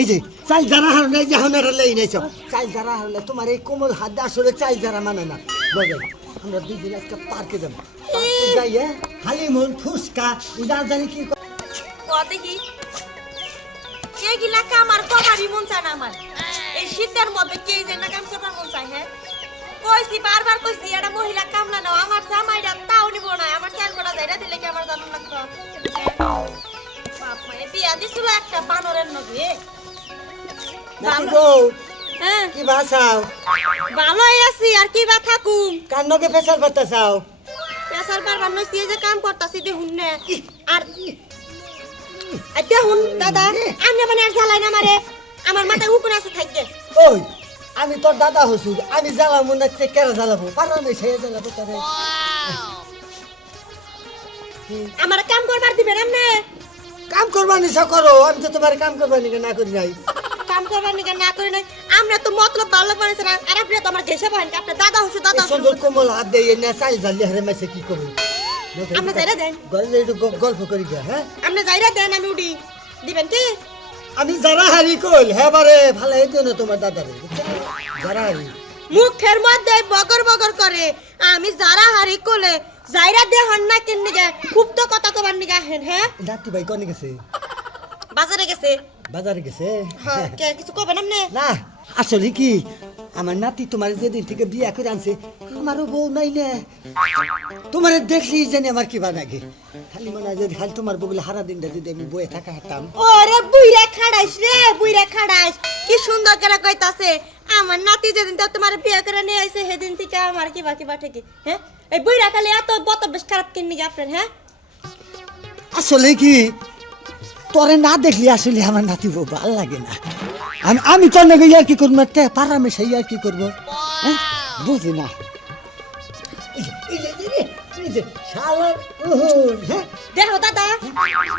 এই যে চাল যারা হারলে এই যে হানারা লেই নাইছ। চাল যারা হারলে তোমার এই কোমল হাত আসলে চাল যারা মানে না। বলেন আমরা দুই দিন আজকে পার্কে যাব। পার্কে যাই হ্যাঁ হালিমুল ফুসকা উদার জানি কি কত কি এগুলা কামার কমারই মন চায় না আমার। এই শীতের মধ্যে কে যে না কাম করবার মন চায় হ্যাঁ কইছি বারবার কইছি এটা মহিলা কাম নাও আমার জামাইটা তাও নিব না আমার চাল করা যায় দিলে কি আমার জানো লাগতো দিছিল একটা বানরের বউ হ্যাঁ। ভালোই আছি আর কি বা থাকুম? কার নগে ফেসাল চাও পেশার বারবার নইছি যে কাম করতাছি দেখুন না। আর আর দেখুন দাদা আমি মানে আর জ্বালাই না মারে। আমার মাথায় উকুন আছে থাকবে ওই আমি তোর দাদা হসু আমি জ্বালাবো না তে কেন জ্বালাবো? সে জ্বালাবো তবে আমার কাম করবার দিবেন আপনি কাম করবার নিশা করো। আমি তো তোমার কাম করবার নিকে না করি নাই। কাম করবার নিকে না করে নাই। আমরা তো মতলব ভালো বানাইছে না আর আপনি তো আমার ঘেসে পারেন আপনার দাদা হচ্ছে দাদা এই সুন্দর কোমল হাত দিয়ে না চাল জ্বালিয়ে হারে মাসে কি করব? আপনি যাইরা দেন। গলে একটু গল্প করি গা হ্যাঁ? আপনি যাইরা দেন আমি উঠি। দিবেন কি? আমি যারা হারি কইল হ্যাঁ বারে ভালো হইতো না তোমার দাদারে? যারা হারি। মুখের মধ্যে বগর বগর করে আমি যারা হারি কোলে যাইরা দেহন না কিন নিগে? খুব তো কথা কবার নিগা হেন হ্যাঁ নাতি ভাই কনে গেছে? বাজারে গেছে। বাজারে গেছে? হ্যাঁ কে কিছু কবেন আপনি না? আসলে কি? আমার নাতি তোমার যেদিন থেকে বিয়া করে আনছে আমারও বউ নাই না। তোমার দেখলি জানি আমার কি বানাগে খালি মনে হয় যদি খালি তোমার বউ বলে হারা দিনটা যদি আমি বয়ে থাকা হাতাম ওরে বুইরা খাড়াইস রে বুইরা খাড়াইস। কি সুন্দর করে কইতাছে। আমার নাতি যেদিন তো তোমার বিয়ে করে নিয়ে সেদিন থেকে আমার কি বাকি হ্যাঁ? এই বুইরা খালি এত বত বেশ খারাপ কিনে গিয়ে আপনার হ্যাঁ? আসলে কি, তোরে না দেখলি আসলে আমার নাতি বউ ভালো লাগে না। আমি আমি তোর নাকি ইয়ার কি করব তে পারামে সেই আর কি করব হ্যাঁ? বুঝি না। শালার উহুন, হ্যাঁ? দেখো দাদা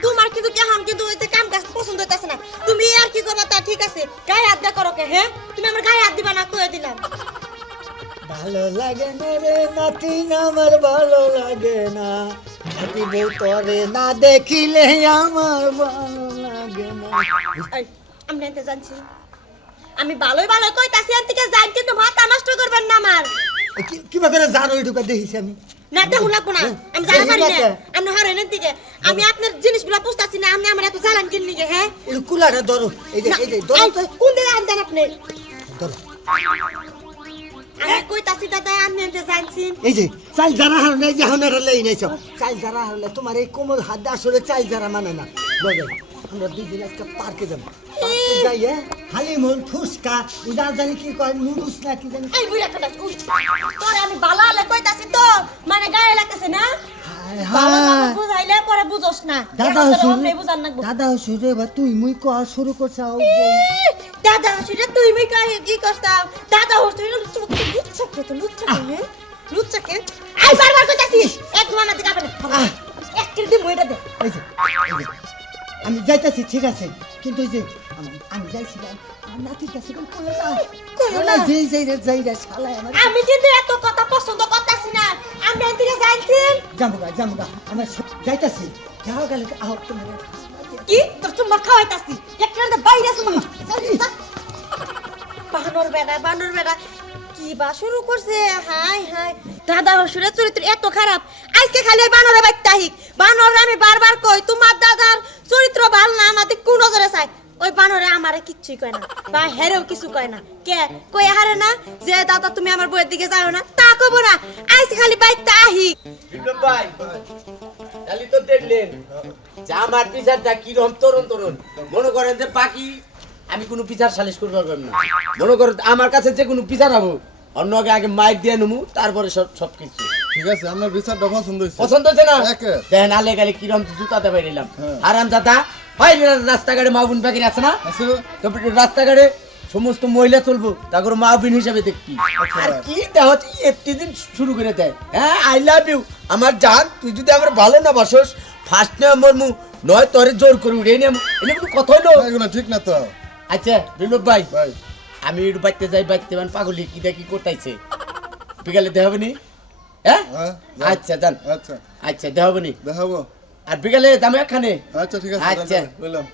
তোমার কিন্তু কেমন কিন্তু ওই যে কাম কাজ পছন্দ হইতাছে না। তুমি আর কি করবা তা ঠিক আছে গায়ে হাত করো কে হ্যাঁ? তুমি আমার গায়ে হাত দিবা না কয়ে দিলাম। ভালো লাগে না রে নাতি আমার ভালো লাগে না। নাতি বউ তোরে না দেখিলে আমার ভালো লাগে না। এই, আমি এতে জানছি আমি ভালোই ভালো কইতাছি আর থেকে যাই কিন্তু মাথা নষ্ট করবেন না আমার। কিবা করে জানো এইটুকু দেখিস আমি। না দেখুন লাগবো না। আমি জানা পারি না। দেখি না। আপনি হারেনের দিকে আমি আপনার জিনিসগুলো পুষতাছি না আপনি আমার এত জ্বালান কিন নিগে হ্যাঁ? একটু কুলারে ধরো। এই যে না, এই যে ধরো এই, তো, কোন দিকে আনতেন আপনি? ধরো। আমি কইতাছি দাদা আপনি এতে জানছেন এই যে চাল যারা হারলে এই যে হানারা লেই নাইছ। চাল যারা হারলে তোমার এই কোমল হাত আসলে চাল যারা মানে না। আমরা দুই দিন আজকে পার্কে যাব। পার্কে যাই হ্যাঁ? হালিমুল ফুসকা উদার জানি কি কয় নুডলস না কি জানি। এই বুড়া কাটা উই আমি বালা আলে কইতাছি তো মানে গায়ে লাগতেছে না হায় বাবা হায়। বাবা বুঝাইলে পরে বুঝোস না। দাদা হসুর দাদা হসুর বা তুই মুই কর শুরু করছাও দাদা সেটা তুই মই কাহে কি করতাম দাদা হচ্ছে লুচ্চা কে তো লুচ্চা কে হ্যাঁ? লুচ্চা কে আই বারবার কইতাছিস এক মানা দিকে আহ। এক কেজি দিয়ে মইটা দে। এই যে, আমি যাইতাছি ঠিক আছে কিন্তু এই যে আমি- যাইছিলাম নাতির কাছে কোন না না? শালা যাই রে যাই রে শালা আমি কিন্তু এত কথা পছন্দ করতাছি না আমি এদিকে যাইছেন জামুগা জামুগা আমার যাইতাছি। যাও গেলে আহ কি? তোর একটা বাইরে বানর বেড়া বানর বেড়া। কি বা শুরু করছে? হাই হাই দাদা হসুরের চরিত্র এত খারাপ। আজকে খালি বানর আমি বারবার কই তোমার দাদার চরিত্র ভালো না আমাদের কোন নজরে চাই? ওই বানরে আমারে কিচ্ছুই কয় না বা হেরেও কিছু কয় না। কে? কই হারে না যে দাদা তুমি আমার বইয়ের দিকে যাও না তা কব না আজকে খালি বাইতে আহিক বিপ্লব ভাই তাহলে তো দেখলেন যে আমার পিসারটা কিরম তরুণ তরুণ। মনে করেন যে বাকি আমি কোনো পিসার সালিশ করতে পারবেন না। মনে করেন আমার কাছে যে কোনো পিসার হব অন্য আগে আগে মাইক দিয়ে নেব তারপরে সব সব কিছু। ঠিক আছে আপনার বিচারটা পছন্দ হয়েছে। পছন্দ হচ্ছে না? একে। দেখেন আলে গেলে কিরম জুতাতে বেরিলাম হ্যাঁ। আরাম দাদা হয় রাস্তাঘাটে মা বোন পাখির আছে না? তো রাস্তাঘাটে সমস্ত মহিলা চলবো তারপর মা বোন হিসাবে দেখবি। আর কি দেওয়া হচ্ছে একটি দিন শুরু করে দেয় হ্যাঁ আই লাভ ইউ আমার জান তুই যদি আমার ভালো না বাসস ফার্স্ট নম্বর মু নয় তরে জোর করে উঠে নিয়ে এনে কোনো কথা হলো। এগুলো ঠিক না তো। আচ্ছা বিপ্লব ভাই। ভাই। আমি একটু বাইতে যাই বাইতে মানে পাগলি কি দেখি করতেছে বিকালে দেখাবো নি? হ্যাঁ? হ্যাঁ। আচ্ছা যান। আচ্ছা। আচ্ছা দেখাবো নি? দেখাবো। আর বিকালে দামে এখানে আচ্ছা ঠিক আছে আচ্ছা। বললাম